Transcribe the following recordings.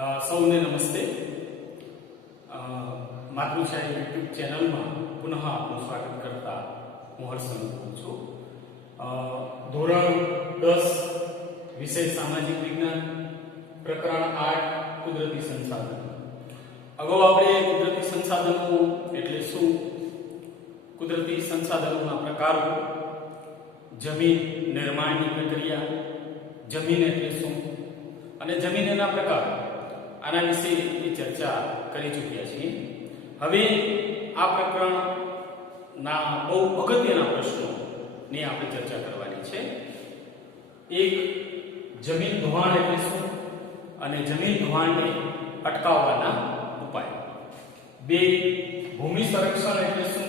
સૌને નમસ્તે. માતૃછાયા યુટ્યુબ ચેનલમાં પુનઃ આપનું સ્વાગત કરતા હું હર્ષ અનુભવું છું. ધોરણ 10 વિષય સામાજિક વિજ્ઞાન, પ્રકરણ 8 કુદરતી સંસાધનો. અગાઉ આપણે કુદરતી સંસાધનો એટલે શું, કુદરતી સંસાધનોના પ્રકારો, જમીન નિર્માણની પ્રક્રિયા, જમીન એટલે શું અને જમીન એના પ્રકારો, આના વિશે ચર્ચા કરી ચૂક્યા છીએ. હવે આ પ્રકરણના બહુ અગત્યના પ્રશ્નોની આપણે ચર્ચા કરવાની છે. એક, જમીન ધોવાણ એટલે શું અને જમીન ધોવાણને અટકાવવાના ઉપાય. બે, ભૂમિ સંરક્ષણ એટલે શું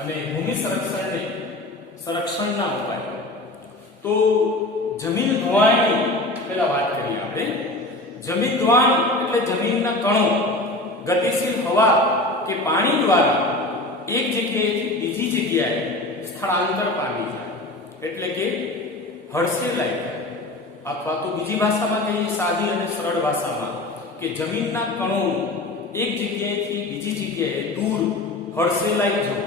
અને ભૂમિ સંરક્ષણના ઉપાય. તો જમીન ધોવાણની પહેલા વાત કરીએ આપણે. જમીન ધોવાણ એટલે જમીનના કણો ગતિશીલ હવા કે પાણી દ્વારા એક જગ્યાએથી બીજી જગ્યાએ સ્થળાંતર પામી જાય, એટલે કે હડસેલાઈ જાય. અથવા તો બીજી ભાષામાં કહીએ, સાદી અને સરળ ભાષામાં, કે જમીનના કણો એક જગ્યાએથી બીજી જગ્યાએ દૂર હડસેલાઈ જવું,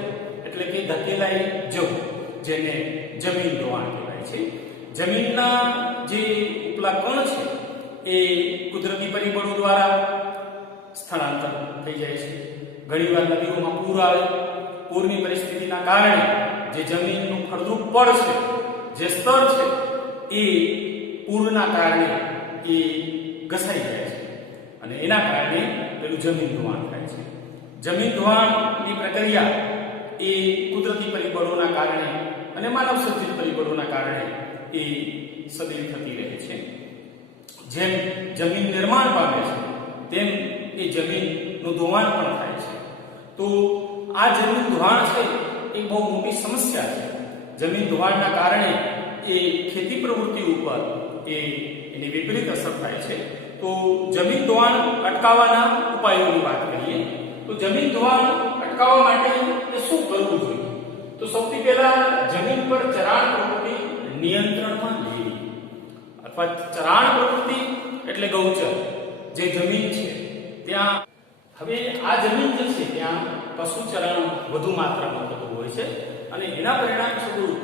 એટલે કે ધકેલાઈ જવું, જેને જમીન ધોવાણ કહેવાય છે. જમીનના જે ઉપલા કણ છે એ કુદરતી પરિબળો દ્વારા સ્થળાંતર થઈ જાય છે. ઘણીવાર નદીઓમાં પૂર આવે, પૂરની પરિસ્થિતિના કારણે જે જમીનનું ફળદ્રુપ પડ છે, જે સ્તર છે, એ પૂરના કારણે એ ઘસાઈ જાય છે અને એના કારણે પેલું જમીન ધોવાણ થાય છે. જમીન ધોવાણની પ્રક્રિયા એ કુદરતી પરિબળોના કારણે અને માનવ સર્જિત પરિબળોના કારણે એ સદૈવ થતી રહે છે. જેમ જમીન નિર્માણ પામે છે તેમ એ જમીનનું ધોવાણ પણ થાય છે. તો આ જમીન ધોવાણ છે એ બહુ મોટી સમસ્યા છે. જમીન ધોવાણના કારણે એ ખેતી પ્રવૃત્તિ ઉપર એની વિપરીત અસર થાય છે. તો જમીન ધોવાણ અટકાવવાના ઉપાયોની વાત કરીએ તો જમીન ધોવાણ અટકાવવા માટે શું કરવું જોઈએ? તો સૌથી પહેલા જમીન પર ચરાણ પ્રવૃત્તિ નિયંત્રણમાં લેવી. અથવા ચરાણ પ્રવૃત્તિ એટલે ગૌચર, જે જમીન છે ત્યાં હવે આ જમીન જે છે ત્યાં પશુ ચરણ વધુ માત્રામાં થતું હોય છે અને એના પરિણામ સ્વરૂપ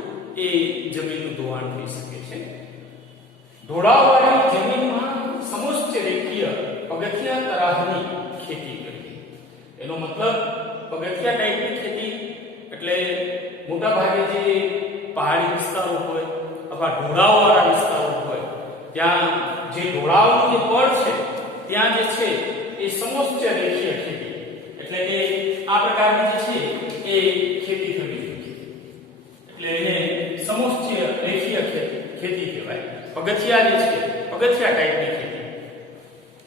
એ જમીનનું ધોવાણ થઈ શકે છે. ઢોળાવવાળી જમીનમાં સમોચ્ચ રેખીય પગથિયા તરાહની ખેતી કરવી. એનો મતલબ પગથિયા ટાઈપની ખેતી એટલે મોટા ભાગે જે પહાડી વિસ્તારો હોય અથવા ઢોળાવવાળા વિસ્તારો હોય ત્યાં જે ઢોળાવનું જે પડ છે ત્યાં જે છે એ સમોચ્ચ રેખીય ખેતી, એટલે કે આ પ્રકારની જે છે એ ખેતી થવી જોઈએ. એટલે એને સમોચ્ચ રેખીય ખેતી કહેવાય. પગથિયા જે છે, પગથિયા ટાઈપની ખેતી,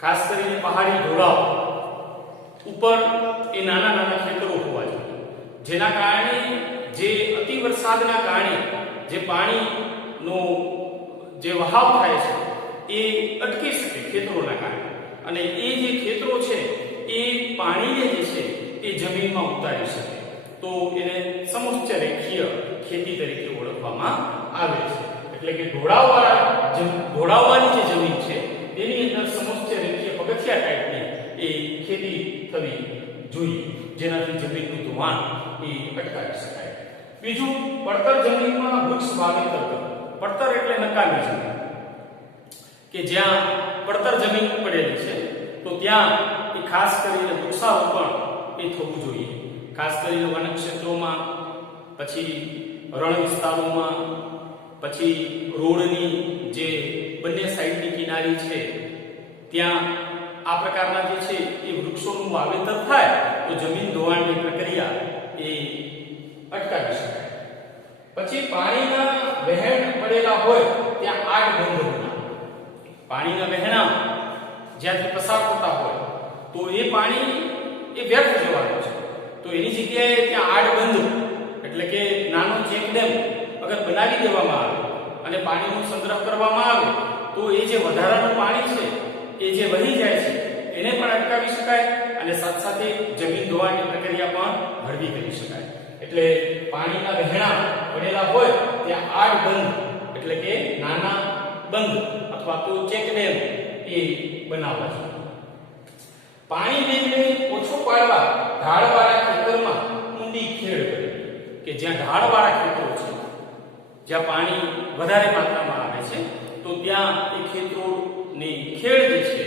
ખાસ કરીને પહાડી ઢોળાવ ઉપર એ નાના નાના ખેતરો હોવા જોઈએ, જેના કારણે જે અતિ વરસાદના કારણે જે પાણીનો જે વહાવ થાય છે એ અટકી શકે ખેતરોના કારણે, અને એ જે ખેતરો છે એ પાણીને જે છે એ જમીનમાં ઉતારી શકે. તો એને સમોચ્ચ રેખીય ખેતી તરીકે ઓળખવામાં આવે છે. એટલે કે ઢોળાવવાની જે જમીન છે તેની અંદર સમોચ્ચ રેખીય પગથિયા ટાઈપની એ ખેતી થવી જોઈએ, જેનાથી જમીનનું ધોવાણ એ અટકાવી શકાય. બીજું, પડતર જમીનમાં વૃક્ષ વાવેતર કરવું. પડતર એટલે નકામી જમીન, કે જ્યાં પડતર જમીન પડેલી છે તો ત્યાં એ ખાસ કરીને વૃક્ષારોપણ એ થવું જોઈએ. ખાસ કરીને વન ક્ષેત્રોમાં, પછી રણ વિસ્તારોમાં, પછી રોડની જે બંને સાઈડની કિનારી છે ત્યાં આ પ્રકારના જે છે એ વૃક્ષોનું વાવેતર થાય તો જમીન ધોવાણની પ્રક્રિયા એ અટકાવી શકાય. પછી પાણીના વહેણ પડેલા હોય ત્યાં આગ બંધ હોના. પાણીના વહેણા જ્યાંથી પસાર થતા હોય તો એ પાણી એ વ્યર્થ જવાનું છે. તો એની જગ્યાએ ત્યાં આડ બંધ, એટલે કે નાનો ચેક ડેમ અગર બનાવી દેવામાં આવે અને પાણીનો સંગ્રહ કરવામાં આવે તો એ જે વધારાનું પાણી છે એ જે વહી જાય છે એને પણ અટકાવી શકાય અને સાથે સાથે જમીન ધોવાણની પ્રક્રિયા પણ હળવી કરી શકાય. એટલે પાણીના વહેણા પડેલા હોય ત્યાં આડ બંધ, એટલે કે નાના બંધ અથવા તો ચેક ડેમ એ બનાવવા જોઈએ. પાણી વેગને ઓછો પાડવા ઢાળવાળા ખેતરમાં ઊંડી ખેડ કરવી, કે જ્યાં ઢાળવાળા ખેતરો છે, જ્યાં પાણી વધારે માત્રામાં આવે છે, તો ત્યાં એ ખેતરોની ખેડ જે છે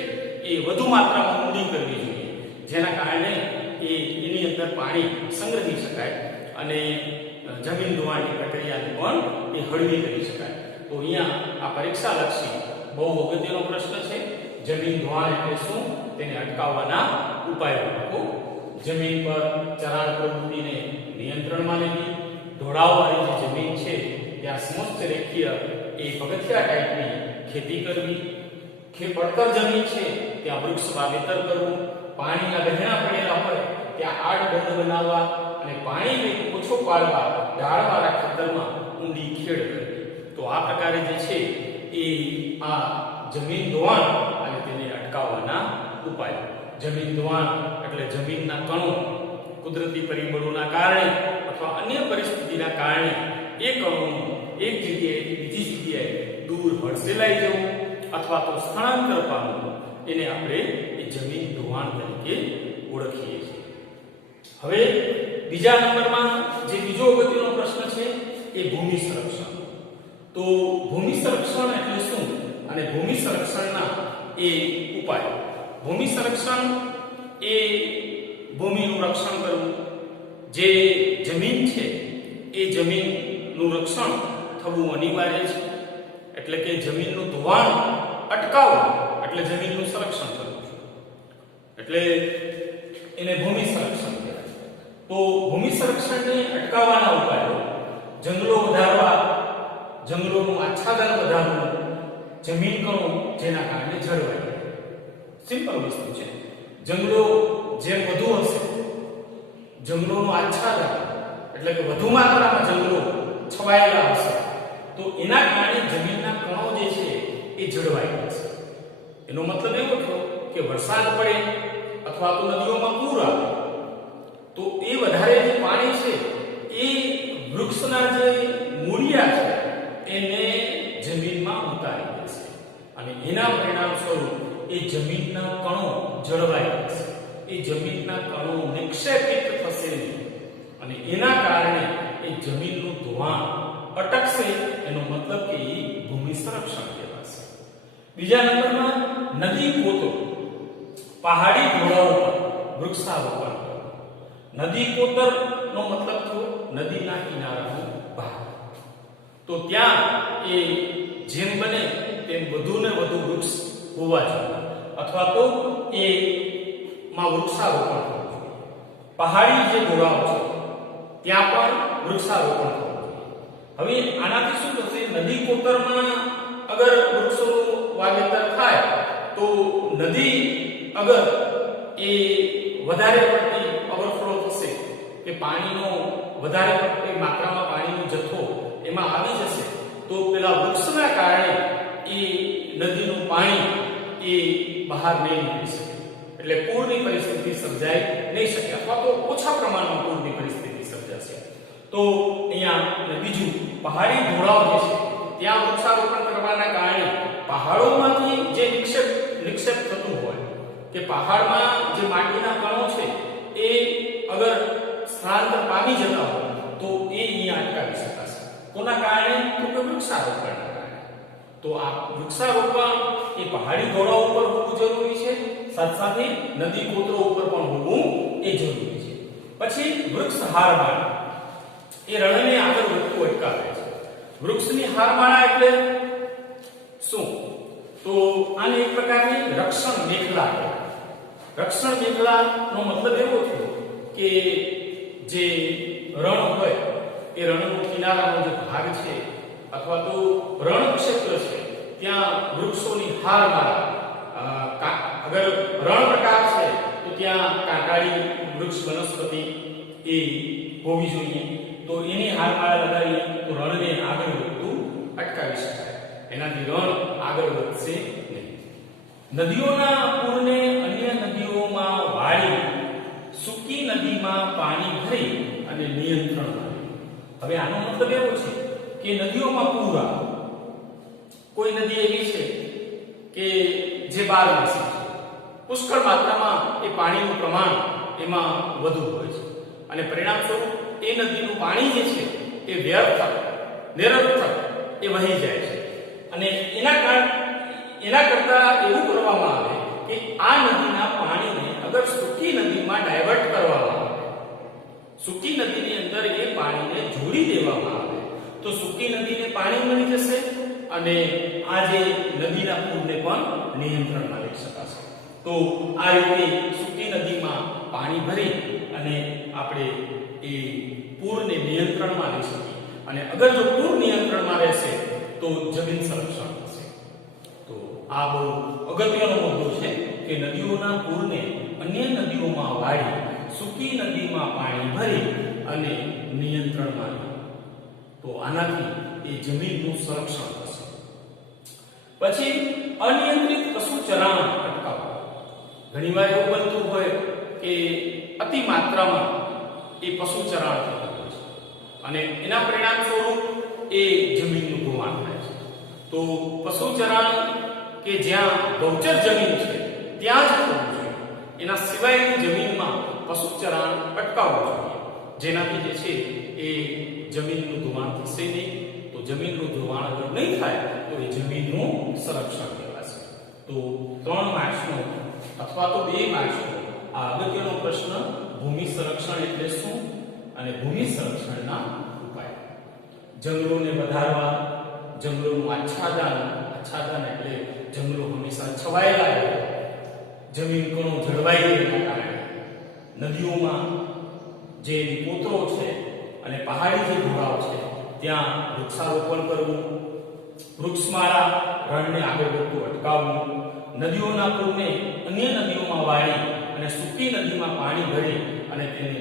એ વધુ માત્રામાં ઊંડી કરવી જોઈએ, જેના કારણે એની અંદર પાણી સંગ્રહી શકાય અને જમીન ધોવાણની પ્રક્રિયાને પણ એ હળવી કરી શકાય. તો અહીંયા આ પરીક્ષાલક્ષી બહુ અગત્યનો પ્રશ્ન છે. જમીન ધોવાણ એટલે શું, તેને અટકાવવાના ઉપાયો આપો. જમીન પર ચરાણ પ્રવૃત્તિને નિયંત્રણમાં લેવી, ઢોળાવવાળી જે જમીન છે ત્યાં સમસ્ત રેખીય એ પગથિયા ટાઈપની ખેતી કરવી, પડતર જમીન છે ત્યાં વૃક્ષ વાવેતર કરવું, પાણીના વહેણા પડેલા હોય ત્યાં આડ બંધ બનાવવા અને પાણી વેગ ઓછો પાડવા ઢાળવાળા ખેતરમાં ઊંડી ખેડ કરવી. તો આ પ્રકારે જે છે એ આ જમીન ધોવાણ અને તેને અટકાવવાના ઉપાય. જમીન ધોવાણ એટલે જમીનના કણો કુદરતી પરિબળોના કારણે અથવા અન્ય પરિસ્થિતિના કારણે એ કણોનું એક જગ્યાએથી બીજી જગ્યાએ દૂર હડસેલાઈ જવું અથવા તો સ્થળાંતર પામવું, એને આપણે એ જમીન ધોવાણ તરીકે ઓળખીએ છીએ. હવે બીજા નંબરમાં જે બીજો અગત્યનો પ્રશ્ન છે એ ભૂમિ સંરક્ષણ. તો ભૂમિ સંરક્ષણ એટલે શું અને ભૂમિ સંરક્ષણના એ ઉપાય. ભૂમિ સંરક્ષણ એ ભૂમિનું રક્ષણ કરવું, જે જમીન છે એ જમીનનું રક્ષણ થવું અનિવાર્ય છે. એટલે કે જમીનનું ધોવાણ અટકાવવું એટલે જમીનનું સંરક્ષણ કરવું, એટલે એને ભૂમિ સંરક્ષણ કહેવાય. તો ભૂમિ સંરક્ષણને અટકાવવાના ઉપાયો: જંગલો વધારવા, જંગલોનું આચ્છાદન વધારવું, જમીન કણો જેના કારણે જળવાય. સિમ્પલ વસ્તુ છે. જંગલો જેમ વધુ હશે, જંગલોનું આચ્છાદન એટલે કે વધુ માત્રામાં જંગલો છવાયેલા હશે, તો એના કારણે જમીનના કણો જે છે એ જળવાઈ રહેશે. એનો મતલબ એવો થયો કે વરસાદ પડે અથવા તો નદીઓમાં પૂર આવે તો એ વધારે જે પાણી છે એ વૃક્ષના જે મૂળિયા છે એને જમીનમાં ઉતારી દેશે અને એના પરિણામ સ્વરૂપ એ જમીનના કણો જળવાઈ રહેશે. એ જમીનના કણો નિક્ષેપિત થશે અને એના કારણે એ જમીનનું ધોવાણ અટકશે. એનો મતલબ કે એ ભૂમિ સંરક્ષણ કહેવાશે. બીજા નંબરમાં નદી કોતરો, પહાડી ઢોળાવો પર વૃક્ષારોપણ. નદી કોતરનો મતલબ થયો નદીના કિનારાનો ભાગ. તો ત્યાં એ જેમ બને તેમ વધુ ને વધુ વૃક્ષ હોવા જોઈએ અથવા તો એ માં વૃક્ષારોપણ કરવું જોઈએ. પહાડી જે ઢોળાવો છે ત્યાં પણ વૃક્ષારોપણ કરવું જોઈએ. હવે આનાથી શું થશે? નદી કોતરમાં અગર વૃક્ષોનું વાવેતર થાય તો નદી અગર એ વધારે પડતી ઓવરફ્લો થશે કે પાણીનો વધારે પડતી માત્રામાં પાણીનો જથ્થો એમાં આવી જશે તો પેલા વૃક્ષના કારણે એ નદીનું પાણી એ બહાર નહીં નીકળી શકે, એટલે પૂરની પરિસ્થિતિ સર્જાઈ નહીં શકે અથવા તો ઓછા પ્રમાણમાં પૂરની પરિસ્થિતિ સર્જાશે. તો અહીંયા બીજું પહાડી ઢોળાવ જે છે ત્યાં વૃક્ષારોપણ કરવાના કારણે પહાડોમાંથી જે નિક્ષેપ થતું હોય કે પહાડમાં જે માટીના કણો છે એ અગર સ્થળાંતર પામી જતા હોય તો એ અહીંયા અટકાવી શકાશે. કોના કારણે? તો કે વૃક્ષારોપણના કારણે. તો આ વૃક્ષારોપણ એ પહાડી ઢોળાવ ઉપર હોવું જરૂરી છે, સાથે સાથે નદી કોતરો ઉપર પણ હોવું એ જરૂરી છે. પછી વૃક્ષ હારમાળા એ રણને આગળ વધતું અટકાવે છે. વૃક્ષની હારમાળા એટલે શું? તો આને એક પ્રકારની રક્ષણ મેખલા કહેવાય. રક્ષણ મેખલાનો મતલબ એવો થયો કે જે રણ હોય એ રણનો કિનારાનો જે ભાગ છે અથવા તો રણ ક્ષેત્ર છે ત્યાં વૃક્ષોની હારમાળા, અગર રણ પ્રકાર છે તો ત્યાં કાંટાળી વૃક્ષ વનસ્પતિ એ હોવી જોઈએ. તો એની હારમાળા લગાવી તો રણને આગળ વધતું અટકાવી શકાય, એનાથી રણ આગળ વધશે નહીં. નદીઓના પૂરને અન્ય નદીઓમાં વાળી સૂકી નદીમાં પાણી ભરી અને નિયંત્રણ લાવે. હવે આનો મતલબ એવો છે કે નદીઓમાં પૂર આવે, કોઈ નદી એવી છે કે જે બારમાસી છે, પુષ્કળ માત્રામાં એ પાણીનું પ્રમાણ એમાં વધુ હોય છે અને પરિણામ સ્વરૂપ એ નદીનું પાણી જે છે એ વ્યર્થ નિરર્થક એ વહી જાય છે અને એના કરતા એવું કરવામાં આવે કે આ નદીના પાણીને અગર સૂકી નદીમાં ડાયવર્ટ કરવામાં આવે, સૂકી નદીની અંદર એ પાણીને જોડી દેવામાં આવે તો સૂકી નદીને પાણી મળી જશે અને આ જે નદીના પૂરને પણ નિયંત્રણમાં લઈ શકાશે. તો આ રીતે સૂકી નદીમાં પાણી ભરી અને આપણે એ પૂરને નિયંત્રણમાં લઈ શકીએ અને અગર જો પૂર નિયંત્રણમાં રહેશે તો જમીન સંરક્ષણ થશે. તો આ બહુ અગત્યનો મુદ્દો છે કે નદીઓના પૂરને અન્ય નદીઓમાં વાળી સૂકી નદીમાં પાણી ભરી અને નિયંત્રણમાં લો તો આનાથી એ જમીનનું સંરક્ષણ થશે. પછી અનિયંત્રિત પશુ ચરાણ અટકાવવું. ઘણીવાર એવું બનતું હોય કે અતિ માત્રામાં એ પશુ ચરાણ થતું હોય છે અને એના પરિણામ સ્વરૂપ એ જમીનનું ધોવાણ થાય છે. તો પશુ ચરાણ કે જ્યાં ગૌચર જમીન છે ત્યાં જ થવું જોઈએ, એના સિવાયની જમીનમાં પશુ ચરાણ અટકાવવું જોઈએ, જેનાથી જે છે એ જમીનનું ધોવાણ થશે નહીં. તો જમીનનું ધોવાણ અગર નહીં થાય તો એ જમીનનું સંરક્ષણ કહેવાશે. તો 3 માર્ચનો અથવા તો 2 માર્ચનો આ અગત્યનો પ્રશ્ન ભૂમિ સંરક્ષણ એટલે શું અને ભૂમિ સંરક્ષણના ઉપાય. જંગલોને વધારવા, જંગલોનું આચ્છાદન એટલે જંગલો હંમેશા છવાયેલા રહે, જમીન કણો જળવાઈ રહેના કારણે નદીઓમાં જે પોતરો છે અને પહાડી જે ભૂભાગ છે ત્યાં વૃક્ષારોપણ કરવું, વૃક્ષમાળા રણને આગળ વધતું અટકાવવું, નદીઓના પૂરને અન્ય નદીઓમાં વાળી અને સૂકી નદીમાં પાણી ભરી અને તેને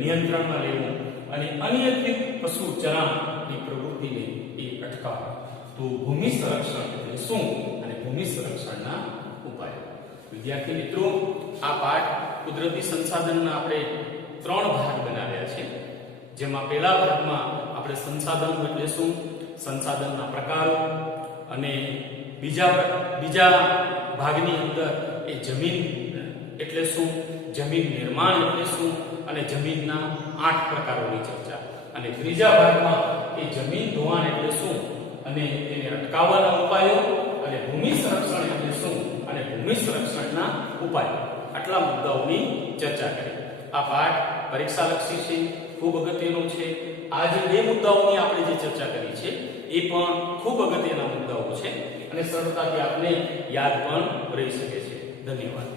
નિયંત્રણમાં લેવું અને અનિયંત્રિત પશુ ચરાણની પ્રવૃત્તિને એ અટકાવવું. તો ભૂમિ સંરક્ષણ એટલે શું અને ભૂમિ સંરક્ષણના ઉપાયો. વિદ્યાર્થી મિત્રો, આ પાઠ કુદરતી સંસાધનના આપણે 3 ભાગ બનાવ્યા છે, જેમાં પહેલા ભાગમાં આપણે સંસાધન એટલે શું, સંસાધનના પ્રકારો અને બીજા ભાગની અંદર એ જમીન એટલે શું, જમીન નિર્માણ એટલે શું અને જમીનના 8 પ્રકારોની ચર્ચા અને ત્રીજા ભાગમાં એ જમીન ધોવાણ એટલે શું અને તેને અટકાવવાના ઉપાયો અને ભૂમિ સંરક્ષણ એટલે શું અને ભૂમિ સંરક્ષણના ઉપાયો, આટલા મુદ્દાઓની ચર્ચા કરી. આ પાઠ પરીક્ષાલક્ષી છે, ખૂબ અગત્યનો છે. આ જે 2 મુદ્દાઓની આપણે જે ચર્ચા કરી છે એ પણ ખૂબ અગત્યના મુદ્દાઓ છે અને સરળતાથી આપને યાદ પણ રહી શકે છે. ધન્યવાદ.